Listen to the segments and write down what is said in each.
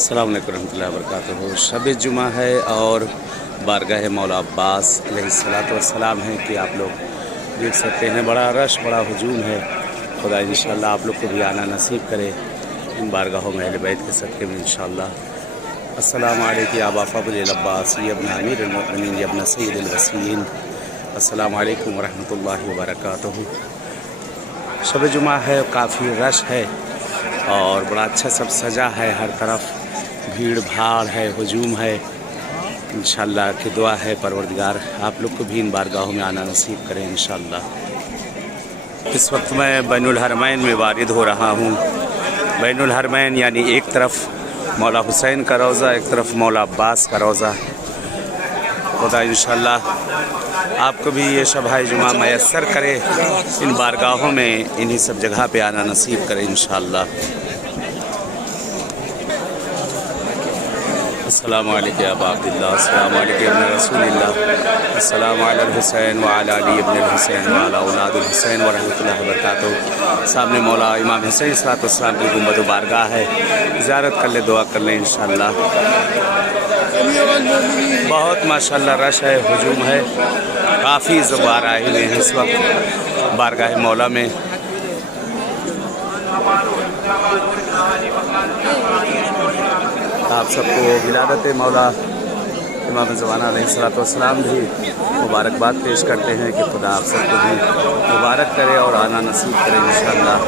अस्सलाम वालेकुम रहमतुल्लाहि व बरकातुहू। शब जुमा है और बारगाह मौला अब्बास अलैहिस्सलाम है कि आप लोग देख सकते हैं। बड़ा रश, बड़ा हुजूम है। खुदा इंशाअल्लाह आप लोग को भी आना नसीब करे इन बारगाहों में अहले बैत के सदक़े में इंशाअल्लाह। अस्सलामु अलैकुम या अबा फ़ज़ल अब्बास या इब्न अमीरुल मोमिनीन या इब्न सय्यिदिल वसीयीन। अस्सलामु अलैकुम व रहमतुल्लाहि व बरकातुहू। शब जुमा है, काफ़ी रश है और बड़ा अच्छा सब सजा है। हर तरफ भीड़ भाड़ है, हुजूम है। इंशाअल्लाह की दुआ है परवरदिगार आप लोग को भी इन बारगाहों में आना नसीब करें इंशाअल्लाह। इस वक्त मैं बैनुल हरमैन में वारिद हो रहा हूँ। बैनुल हरमैन यानी एक तरफ मौला हुसैन का रोज़ा, एक तरफ मौला अब्बास का रोज़ा। खुदा इंशाअल्लाह आपको भी ये शब जुमा मैसर करे, इन बारगाहों में इन्हीं सब जगह पे आना नसीब करे इंशाअल्लाह। अस्सलामु अलैकुम या अबा अब्दुल्लाह, अस्सलामु अलैकुम या इब्न रसूलिल्लाह, अस्सलामु अलल हुसैन व अला अली इब्न हुसैन व अला औलादुल हुसैन व रहमतुल्लाहि व बरकातुहू। सामने मौला इमाम हुसैन सल्लल्लाहु की गुंबद बारगाह है। ज़ियारत कर ले, दुआ कर ले इंशाअल्लाह। बहुत माशाअल्लाह रश है, हुजूम है। काफ़ी ज़ुवार आए हुए हैं इस वक्त बारगाह मौला में। आप सबको विलादत मौला इमाम ज़माना अलैहिस्सलाम भी मुबारकबाद पेश करते हैं कि खुदा आप सबको भी मुबारक करे और आना नसीब करे इंशाअल्लाह।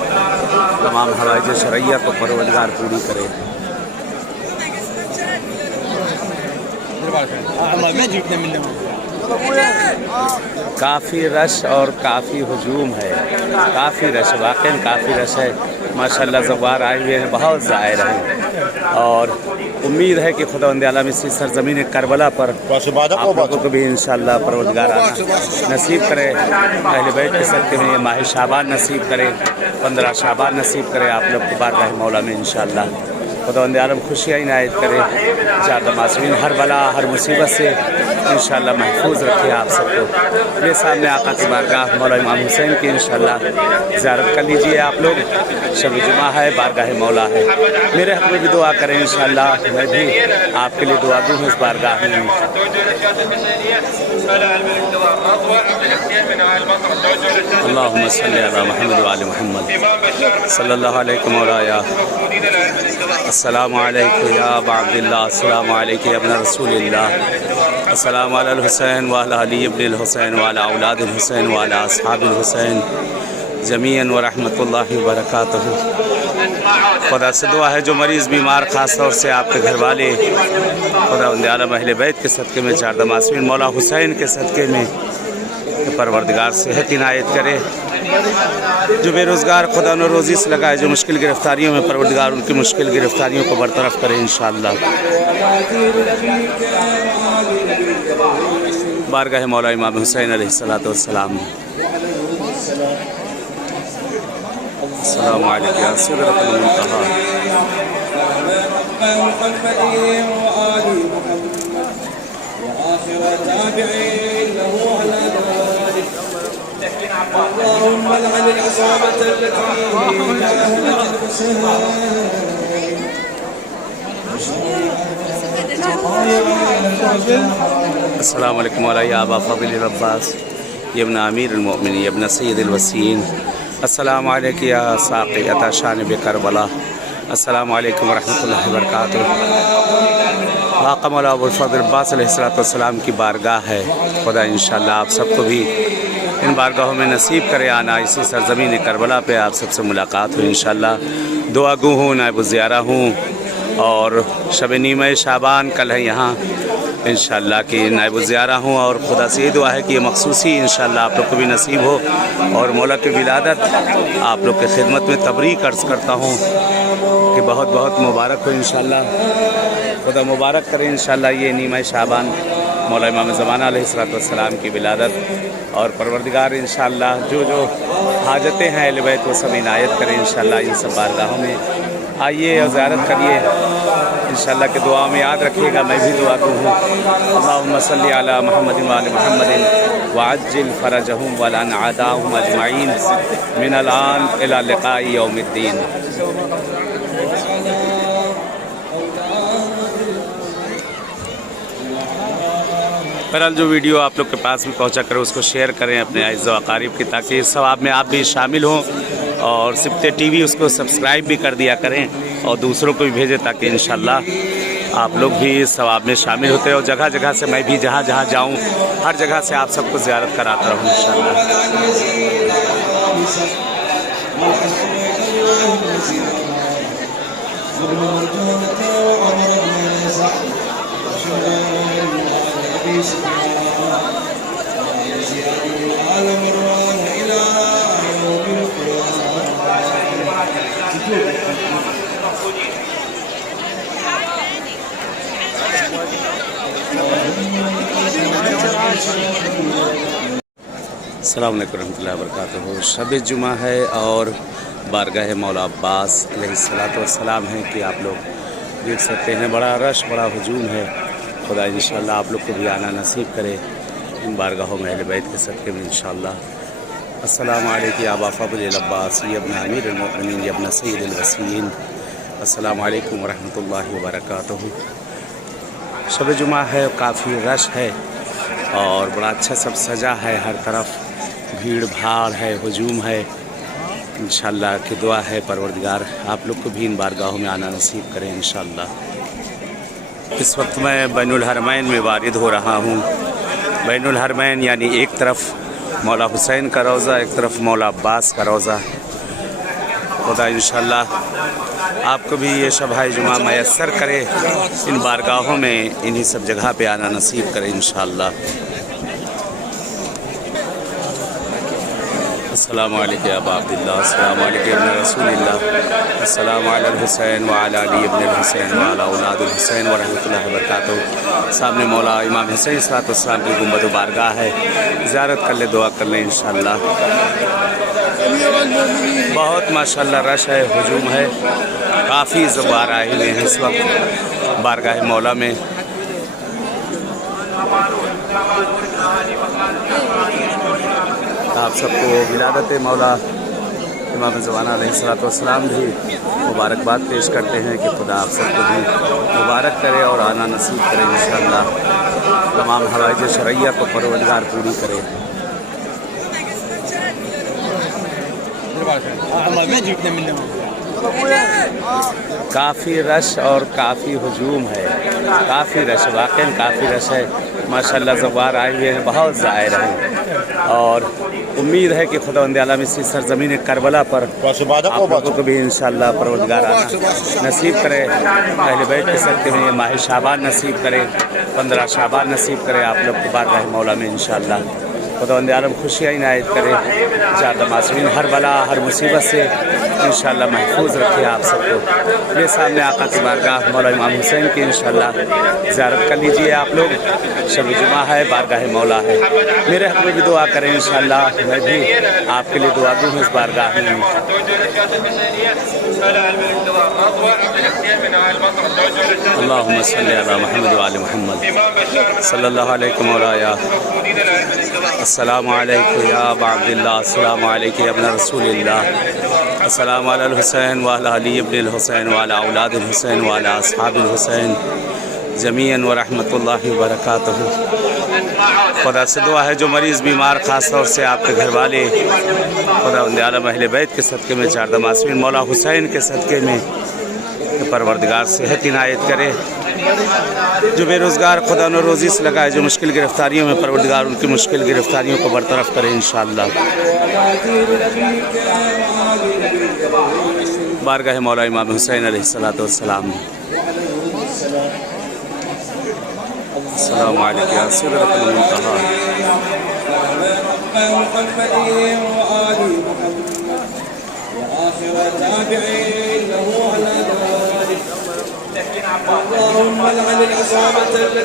तमाम हवाइज शरैया को परवरदिगार पूरी करे। काफ़ी रश और काफ़ी हुजूम है, काफ़ी रश, वाकई काफ़ी रश है। माशाअल्लाह ज़वार आए हुए हैं, बहुत ज़ाहिर हैं और उम्मीद है कि खुदावंद आलम इसी सरज़मीन करबला पर आप लोगों को भी इंशाअल्लाह परवरदिगार आना नसीब करे। अहले बैत के सदक़े में ये माह शाबान नसीब करे, 15 शाबान नसीब करे आप लोग को बारगाह मौला में इंशाअल्लाह। खुदावंद आलम खुशियाँ इनायत करे, चार मासूमीन हर बला हर मुसीबत से इंशाअल्लाह महफूज रखे आप सबको। मेरे सामने आका की बारगाह मौला इमाम हुसैन की इंशाअल्लाह ज़ियारत कर लीजिए आप लोग। शब जुमा है, बारगाह मौला है। मेरे हक़ में भी दुआ करें इंशाअल्लाह, मैं भी आपके लिए दुआ दूँ इस बारगाह में। अल्लाहुम्मा सल्ली अला मुहम्मद व आले मुहम्मद सल्लल्लाहु अलैहि मौलाया। अस्सलामु अलैकुम या अबा अब्दुल्लाह, अस्सलामु अलैकुम या इब्न रसूलिल्लाह, अस्सलामु अलल हुसैन व अला अली इब्न हुसैन व अला औलादिल हुसैन व अला अस्हाबिल हुसैन जमीअन व रहमतुल्लाहि व बरकातुहू। खुदा से दुआ है जो मरीज़ बीमार ख़ास तौर से आपके घर वाले, खुदावंद आलम अहले बैत के सदक़े में, चार मासूमीन मौला हुसैन के सदक़े में परवरदिगार सेहत इनायत करे। जो बेरोज़गार खुदा न रोज़ी से लगाए, जो मुश्किल गिरफ़्तारियों में परवरदिगार उनकी मुश्किल गिरफ़्तारियों को बरतरफ करे इंशाअल्लाह। बारगाह मौला इमाम हुसैन अलैहिस्सलाम। अस्सलामु अलैकुम या सिदरतुल मुंतहा। अस्सलामु अलैकुम या अबा फ़ज़ल अब्बास या इब्न अमीरुल मोमिनीन या इब्न सय्यिदिल वसीयीन। अस्सलामु अलैकुम या साक़ियत शानिब करबला। अस्सलामु अलैकुम व रहमतुल्लाहि व बरकातुहू। आका मौला अबुल फ़ज़ल अब्बास अलैहिस्सलाम की बारगाह है। खुदा इंशाअल्लाह आप सबको भी इन बारगाहों में नसीब करे आना। इसी सरज़मीन करबला पे आप सबसे मुलाकात हुई इंशाअल्लाह। दुआ गो हूँ, नायब ज़ियारा हूँ और शब नीम शाबान कल है यहाँ इंशाअल्लाह की नायब ज़ियारा हूँ। और खुदा से ये दुआ है कि ये मखसूसी इंशाअल्लाह आप लोग को भी नसीब हो और मौला की विलादत आप लोग की खिदमत में तबरीक अर्ज़ करता हूँ कि बहुत बहुत मुबारक हो इंशाअल्लाह। खुदा मुबारक करें इंशाअल्लाह ये नीम शाबान मौला इमाम ज़माना अलैहिस्सलाम की विलादत। और परवरदिगार इंशाअल्लाह जो जो हाजतें हैं अहले बैत वो सब इनायत करें इंशाअल्लाह। इन सब बारगाहों में आइए और ज़ियारत करिए इंशाअल्लाह के दुआ में याद रखिएगा। मैं भी दुआ दूँ। अल्लाहुम्मा सल्ली अला मुहम्मदिन व आले मुहम्मदिन व अज्जिल फरजहुम व लन अदाहुम अजमईन मिनल आन इला लिक़ाई यौमिद्दीन। बहरहाल जो वीडियो आप लोग के पास भी पहुंचा करें उसको शेयर करें अपने अज़ीज़ व अक़ारिब की, ताकि इस सवाब में आप भी शामिल हों। और सिब्ते टीवी उसको सब्सक्राइब भी कर दिया करें और दूसरों को भी भेजें, ताकि इंशाअल्लाह आप लोग भी इस सवाब में शामिल होते हैं। और जगह जगह से मैं भी जहाँ जहाँ जाऊँ हर जगह से आप सबको ज़ियारत कराता रहूँ इंशाअल्लाह। अस्सलाम वालेकुम रहमतुल्लाहि व बरकातुहू। शब जुमा है और बारगाह मौला अब्बास अलैहिस्सलाम है कि आप लोग देख सकते हैं बड़ा रश, बड़ा हुजूम है। खुदा इंशाअल्लाह आप लोग को भी आना नसीब करे इन बारगाहों में अहले बैत के सदक़े में इंशाअल्लाह। अस्सलामु अलैकुम या अबा फ़ज़ल अब्बास इब्न अमीरुल मोमिनीन इब्न सय्यिदुल वसीयीन। अस्सलामु अलैकुम व रहमतुल्लाहि व बरकातुहू। शब जुमा है, काफ़ी रश है और बड़ा अच्छा सब सजा है, हर तरफ भीड़ भाड़ है, हुजूम है। इंशाअल्लाह की दुआ है परवरदिगार आप लोग को भी इन बारगाहों में आना नसीब करें इंशाअल्लाह। इस वक्त मैं बैनुल हरमैन में वारिद हो रहा हूँ। बैनुल हरमैन यानी एक तरफ मौला हुसैन का रोज़ा, एक तरफ मौला अब्बास का रोज़ा। खुदा इंशाअल्लाह आपको भी ये शब जुमा मैसर करे, इन बारगाहों में इन्हीं सब जगह पे आना नसीब करे इंशाअल्लाह। अस्सलामु अलैकुम या अबा अब्दुल्लाह, अस्सलामु अलैकुम इब्न रसूलिल्लाह, अस्सलामु अलल हुसैन व अला अली इब्न हुसैन व अला औलादुल हुसैन व रहमतुल्लाहि व बरकातुहू। सामने मौला इमाम हुसैन सलाम की गुंबद बारगाह है, ज़ियारत कर ले, दुआ कर ले इंशाअल्लाह। बहुत माशाअल्लाह रश है, हुजूम है, काफ़ी ज़ुवार आए हुए हैं इस वक्त बारगाह मौला में। आप सबको विलादत मौला इमाम ज़माना अलैहिस्सलाम भी मुबारकबाद पेश करते हैं कि खुदा आप सबको भी मुबारक करे और आना नसीब करे इंशाअल्लाह। तमाम हवाइज शरैया को परवरदिगार पूरी करे। काफ़ी रश और काफ़ी हुजूम है, काफ़ी रश, वाकई काफ़ी रश है माशाअल्लाह। ज़वार आए हुए हैं, बहुत ज़ाहिर हैं और उम्मीद है कि खुदावंद आलम इसी सरज़मीन करबला पर आप लोगों को भी इंशाअल्लाह परवरदिगार आना नसीब करे। अहले बैत के सदक़े में ये माह शाबान नसीब करे, 15 शाबान नसीब करे आप लोग को बारगाह मौला में इंशाअल्लाह। खुदावंद आलम खुशियाँ इनायत करे, ज़्यादा मासूमीन हर बला हर मुसीबत से इंशाअल्लाह महफूज रखे आप सबको। ये सामने आका की बारगाह मौला इमाम हुसैन की इंशाअल्लाह ज़ियारत कर लीजिए आप लोग। शब जुमा है, बारगाह मौला है, मेरे हक़ में भी दुआ करें इंशाअल्लाह। मैं भी आपके लिए दुआ दूँ इस बारगाह में। अल्लाहुम्मा सल्ली अला मुहम्मद व आले मुहम्मद सल्लल्लाहु अलैहि मौलाया। अस्सलामु अलैकुम या अबा अब्दुल्लाह, अस्सलामु अलैकुम या इब्न रसूलिल्लाह, अस्सलामु अलल हुसैन व अला अली इब्न हुसैन व अला औलादिल हुसैन व अला अस्हाबिल हुसैन जमीअन व रहमतुल्लाहि व बरकातुहू। खुदा से दुआ है जो मरीज़ बीमार ख़ास तौर से आपके घर वाले खुदावंद आलम अहले बैत के सदक़े में, चार मासूमीन मौला हुसैन के सदक़े में परवरदिगार सेहत इनायत करे। जो बेरोज़गार खुदा न रोज़ी से लगाए, जो मुश्किल गिरफ़्तारियों में परवरदिगार उनकी मुश्किल गिरफ़्तारियों को बरतरफ करे इंशाअल्लाह। बारगाह मौला इमाम हुसैन अलैहिस्सलाम। अस्सलामु अलैकुम या सिदरतुल मुंतहा। اللهم لعن العصابة التي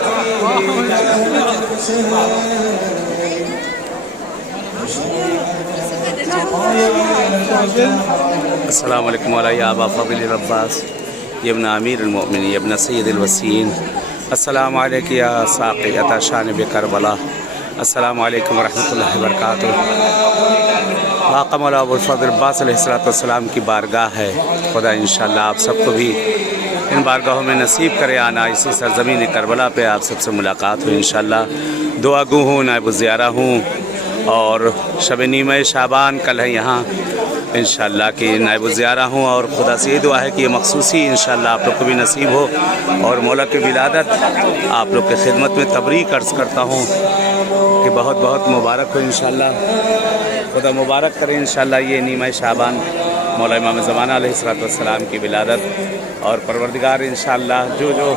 अस्सलाम वालेकुम या अबा फ़ज़ल अब्बास इब्न अमीरुल मोमिनीन इब्न सय्यिदुल वसीयीन। अस्सलामु अलैकुम या साक़ी अता शानिब करबला। अस्सलामु अलैकुम व रहमतुल्लाहि व बरकातुहू। आका मौला अबुल फ़ज़ल अब्बास अलैहिस्सलाम की बारगाह है। खुदा इंशाअल्लाह आप सबको भी ان بارگاہوں میں نصیب کرے آنا، اسی سرزمین کربلا پہ آپ سب سے ملاقات ہو انشاءاللہ۔ دعا گو ہوں، نائب الزیارہ ہوں، اور شب نیمہ شعبان کل ہے یہاں انشاءاللہ کہ نائب الزیارہ ہوں، اور خدا سے یہ دعا ہے کہ یہ مخصوصی انشاءاللہ آپ لوگ کو بھی نصیب ہو، اور مولا کی ولادت آپ لوگ کی خدمت میں تبریک عرض کرتا ہوں کہ بہت بہت مبارک ہو انشاءاللہ۔ خدا مبارک کرے انشاءاللہ یہ نیمہ شعبان مولا امام زمانہ علیہ السلام کی ولادت، اور پروردگار انشاءاللہ جو جو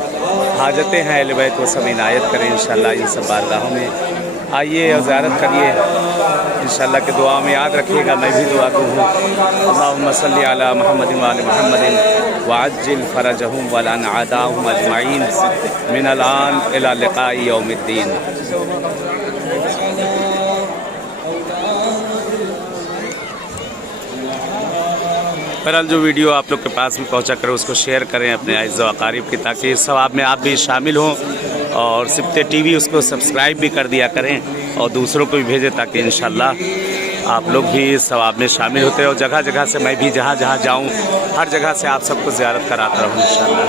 حاجتیں ہیں اہل بیت وہ سب عنایت کریں انشاءاللہ۔ ان سب بارگاہوں میں آئیے اور زیارت کریے انشاءاللہ کہ دعا میں یاد رکھیے گا، میں بھی دعا گو ہوں۔ اللہم صلی علی محمد و آل محمد وعجل فرجہم ولعن اعداءہم اجمعین من الآن الی لقاء یوم الدین۔ بہرحال جو ویڈیو آپ لوگ کے پاس بھی پہنچا کریں اس کو شیئر کریں اپنے اعزاء و اقارب کی، تاکہ اس ثواب میں آپ بھی شامل ہوں، اور سبت ٹی وی اس کو سبسکرائب بھی کر دیا کریں اور دوسروں کو بھی بھیجیں، تاکہ انشاءاللہ آپ لوگ بھی اس ثواب میں شامل ہوتے ہیں، اور جگہ جگہ سے میں بھی جہاں جہاں جاؤں ہر جگہ سے آپ سب کو زیارت کراتا رہوں انشاءاللہ۔